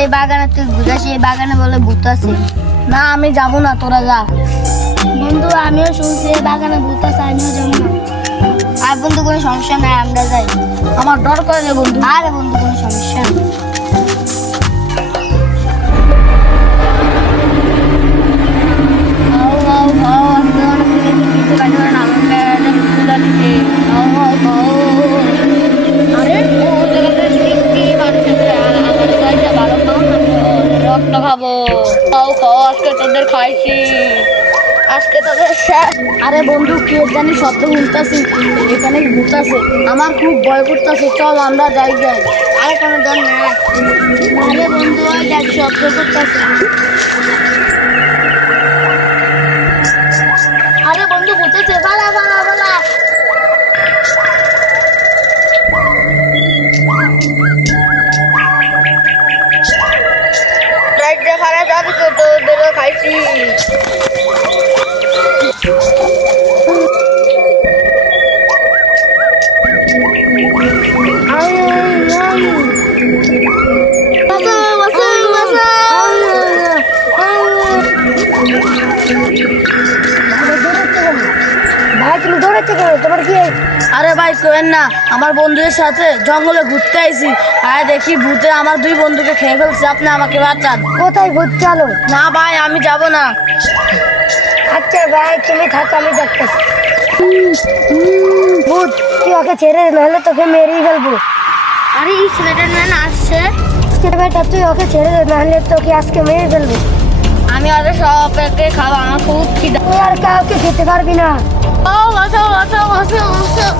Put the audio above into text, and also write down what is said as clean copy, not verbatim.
এই বাগানে তুই ঘুরাস, এই বাগানে বলে ভূত আছে। না আমি যাব না, তোরা যা। বন্ধু আমিও শুনছি এই বাগানে ভূত আছে, আমিও যাবো না। আর বন্ধু কোনো সমস্যা নাই, আমরা যাই। আমার ডর করে না বন্ধু। আরে বন্ধু কোনো সমস্যা নেই। খাবো খাও খাও, আজকে তোদের খাইছি, আজকে তোদের শেষ। আরে বন্ধু কি জানি শব্দ শুনতেছি, এখানে ভূত আছে, আমার খুব ভয় করতেছে, চল আমরা যাই যাই। আরে কোনো ডর নাই। আরে বন্ধু ওই দেখ শব্দ করতেছে। আরে বন্ধু ভূতেছে, পালা পালা পালা। খারাপ যাবি তো, তোদেরও খাইছি। ভাই তুমি দৌড়াচ্ছে কেন, তোমার কি? আরে ভাই কেন না, আমার বন্ধুদের সাথে জঙ্গলে ঘুরতে আইছি, আর দেখি ভূতে আমার দুই বন্ধুকে খেয়ে ফেলছে, আপনি আমাকে বাঁচান। কোথায় ভূত? চলো। না ভাই আমি যাব না। আচ্ছা ভাই তুমি থাকো, আমি দেখতেছি। ভূত তুই ওকে ছেড়ে দে, নাহলে তোকে মেরেই ফেলবো। আরে এই ছেলেটার ম্যান আসছে। বেটা তুই ওকে ছেড়ে দে, নাহলে তোকে আজকে মেরে ফেলবো। আমি আরে সবাইকে খাবো, আমার খুব খিদা। তুই আর কাউকে খেতে পারবি না। ও বাঁচাও বাঁচাও বাঁচাও বাঁচাও।